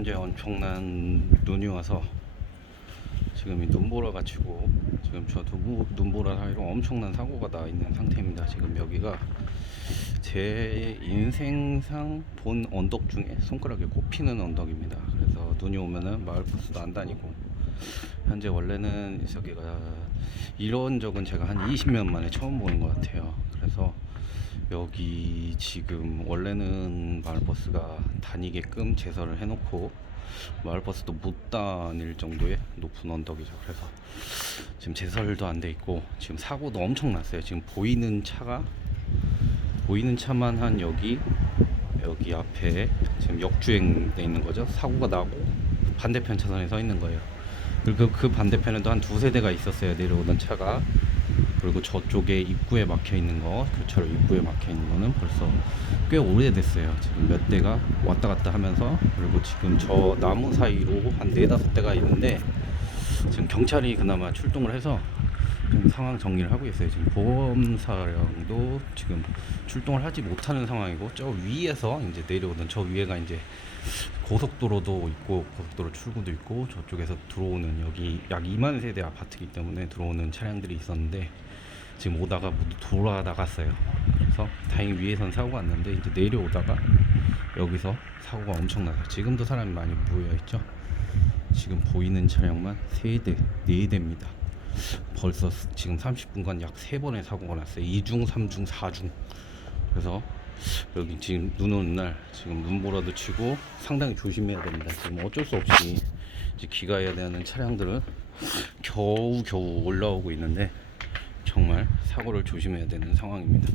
현재 엄청난 눈이 와서 지금 이 눈보라 가지고 지금 저 눈보, 눈보라 사이로 엄청난 사고가 나 있는 상태입니다. 지금 여기가 제 인생상 본 언덕 중에 손가락에 꼽히는 언덕입니다. 그래서 눈이 오면은 마을 버스도 안 다니고 현재 원래는 저기가 이런 적은 제가 한 20년 만에 처음 보는 것 같아요. 그래서 여기 지금 원래는 마을버스가 다니게끔 제설을 해놓고 마을버스도 못 다닐 정도의 높은 언덕이죠. 그래서 지금 제설도 안 돼 있고 지금 사고도 엄청 났어요. 지금 보이는 차가 보이는 차만 한 여기 여기 앞에 지금 역주행 돼 있는 거죠. 사고가 나고 반대편 차선에 서 있는 거예요. 그리고 그 반대편에도 한 두세 대가 있었어요. 내려오던 차가. 그리고 저쪽에 입구에 막혀 있는 거, 교차로 입구에 막혀 있는 거는 벌써 꽤 오래됐어요. 지금 몇 대가 왔다 갔다 하면서 그리고 지금 저 나무 사이로 한 네다섯 대가 있는데 지금 경찰이 그나마 출동을 해서 지금 상황 정리를 하고 있어요. 지금 보험사령도 지금 출동을 하지 못하는 상황이고 저 위에서 이제 내려오던 저 위에가 이제 고속도로도 있고 고속도로 출구도 있고 저쪽에서 들어오는 여기 약 2만 세대 아파트이기 때문에 들어오는 차량들이 있었는데 지금 오다가 모두 돌아 나갔어요. 그래서 다행히 위에선 사고가 안 났는데 이제 내려오다가 여기서 사고가 엄청 나서 지금도 사람이 많이 모여 있죠. 지금 보이는 차량만 3대, 4대입니다. 벌써 스- 지금 30분간 약 3번의 사고가 났어요. 2중, 3중, 4중. 그래서 여기 지금 눈 오는 날 지금 눈보라도 치고 상당히 조심해야 됩니다. 지금 어쩔 수 없이 이제 귀가해야 되는 차량들은 겨우 겨우 올라오고 있는데 정말 사고를 조심해야 되는 상황입니다.